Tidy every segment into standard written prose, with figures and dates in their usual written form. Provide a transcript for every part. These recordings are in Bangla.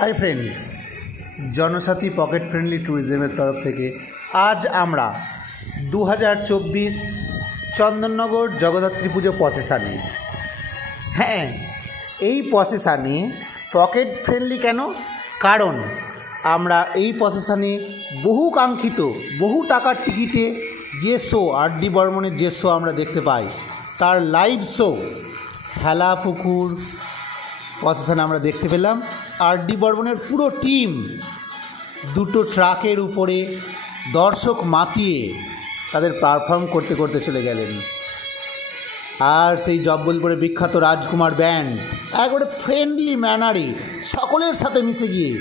हाई फ्रेंड्स, जनसाथी पकेट फ्रेंडली टूरिज्मेर तरफ থেকে आज আমরা 2024 চন্দননগর জগদ্ধাত্রী পুজো প্রসেশনে। হ্যাঁ, এই প্রসেশনে পকেট ফ্রেন্ডলি কেন? কারণ আমরা এই প্রসেশনে বহু কাঙ্ক্ষিত বহু টাকার টিকিটে যে শো আর.ডি. বর্মনের যে শো আমরা দেখতে পাই তার লাইভ শো খেলা পুকুর প্রসেশনে আমরা দেখতে পেলাম। আর.ডি. বর্মনের পুরো টিম দুটো ট্রাকের উপরে দর্শক মাতিয়ে তাদের পারফর্ম করতে করতে চলে গেলেন। আর সেই জব্বলপুরে বিখ্যাত রাজকুমার ব্যান্ড একবারে ফ্রেন্ডলি ম্যানারে সকলের সাথে মিশে গিয়ে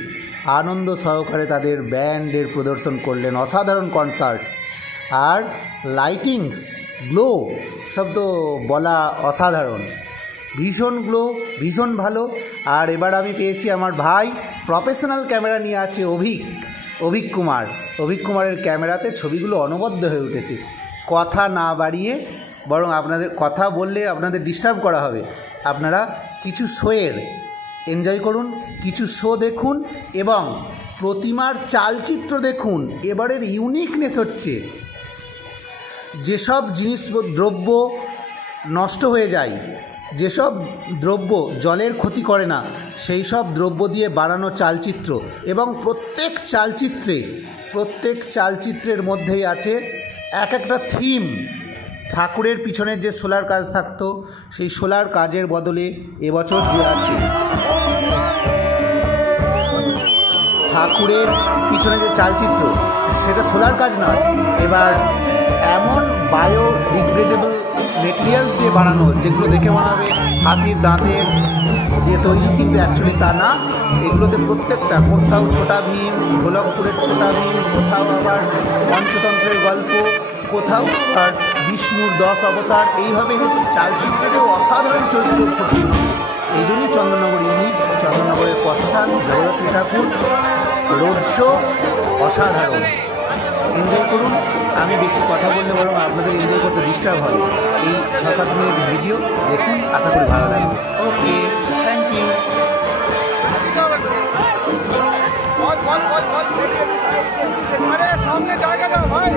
আনন্দ সহকারে তাদের ব্যান্ডের প্রদর্শন করলেন। অসাধারণ কনসার্ট আর লাইটিংস গ্লো সব তো বলা অসাধারণ, ভীষণ গ্লো, ভীষণ ভালো। আর এবার আমি পেয়েছি আমার ভাই প্রফেশনাল ক্যামেরা নিয়ে আছে অভিক কুমারের ক্যামেরাতে ছবিগুলো অনবদ্য হয়ে উঠেছে। কথা না বাড়িয়ে বরং আপনাদের কথা বললে আপনাদের ডিস্টার্ব করা হবে, আপনারা কিছু শোয়ের এনজয় করুন, কিছু শো দেখুন এবং প্রতিমার চালচিত্র দেখুন। এবারের ইউনিকনেস হচ্ছে যেসব দ্রব্য নষ্ট হয়ে যায়, যেসব দ্রব্য জলের ক্ষতি করে না, সেই সব দ্রব্য দিয়ে বানানো চালচিত্র এবং প্রত্যেক চালচিত্রের মধ্যেই আছে এক একটা থিম। ঠাকুরের পিছনের যে সোলার কাজ থাকতো সেই সোলার কাজের বদলে এবছর যে আছে ঠাকুরের পিছনে যে চালচিত্র সেটা সোলার কাজ নয়, এবার এমন বায়োডিগ্রেডেবল মেটেরিয়ালস দিয়ে বানানো যেগুলো দেখে মনে হবে হাতির দাঁতের দিয়ে তৈরি, কিন্তু অ্যাকচুয়ালি তা না। এগুলোতে প্রত্যেকটা কোথাও ছোটা ভীম, ঢোলকপুরের ছোটা ভীম, কোথাও আবার পঞ্চতন্ত্রের গল্প, কোথাও আর বিষ্ণুর 10 অবতার, এইভাবে চালচিত্রেরও অসাধারণ চরিত্র ফুটিয়ে উঠেছে। এই জন্যই চন্দননগর ইউনিক, চন্দননগরের প্রসেশন, জগদ্ধাত্রী ঠাকুর রোড শো অসাধারণ। এনজয় করুন। আমি বেশি কথা বললে বরং আপনাদের এনজয় করতে ডিস্টার্ব হবে। এই 6-7 মিনিট ভিডিও দেখুন, আশা করি ভালো লাগবে। ওকে, থ্যাংক ইউ। সামনে জায়গা দাও ভাই।